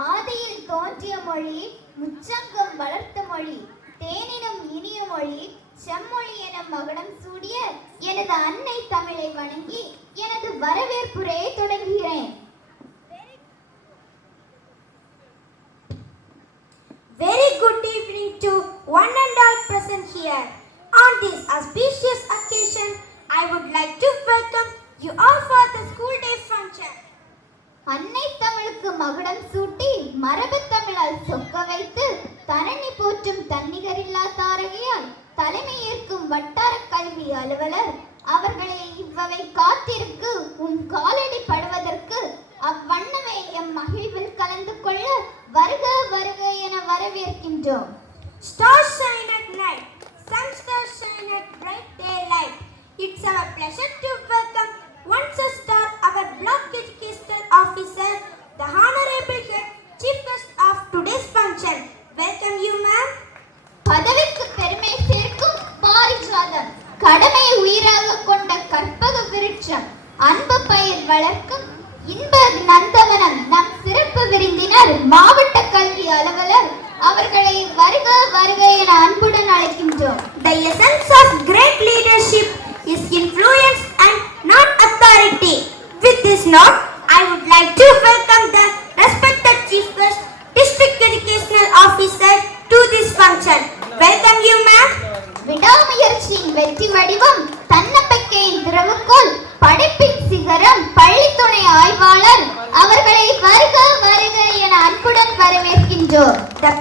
ஆதியில் தோன்றிய மொழி முச்சங்கம் வளர்த்த மொழி தேனினும் இனிய மொழி செம்மொழி என மகுடம் சூடிய எனது அன்னை தமிழை வணங்கி எனது வரவேற்புரையை தொடங்குகிறேன். Very good evening to one and all present here. On this auspicious occasion, I would like to welcome you all for the school day function. அன்னை தமிழுக்கு மகுடம் சூட்டி மரபு தமிழால் சொக்க வைத்து தரணி போற்றும் தன்னிகரில்லா தாரகையால் தலைமை ஏற்கும் வட்டார கல்வி அலுவலர் அவர்களை இவ்வவை காத்திருக்கு உன் காலடி படுவதற்கு அவ்வண்ணமே எம் மகிழ்வில் கலந்து கொள்ள வருக வருக என வரவேற்கின்றோம். Stars shine at night, sun stars shine at bright daylight. It's our pleasure to welcome once a star our block educational officer, the honorable head chief guest of today's function. Welcome you, ma'am. பதவிக்கு பெருமை சேர்க்கும் பாரிஜாதம், கடமை உயிராக கொண்ட கற்பக விருட்சம், அன்பு பயிர் வளர்க்கும் இன்ப நந்தவனம் நம் சிறப்பு விருந்தினர் மாவட்ட கல்வி அலுவலர் அவர்களை வருக வருக என அன்புடன் அழைக்கின்றோம். The essence of great leadership is influence and not authority. With this note, I would like to welcome the respected chief guest, district educational officer to this function. Welcome you, ma'am. விடாமுயற்சியின் வெற்றி வடிவம், தன்னம்பிக்கையின் திறவுகோல், படைப்பின் சிகரம், பள்ளித்துணை ஆய்வாளர் அவர்களை வருக வருக என அன்புடன் வரவேற்கின்றோம். The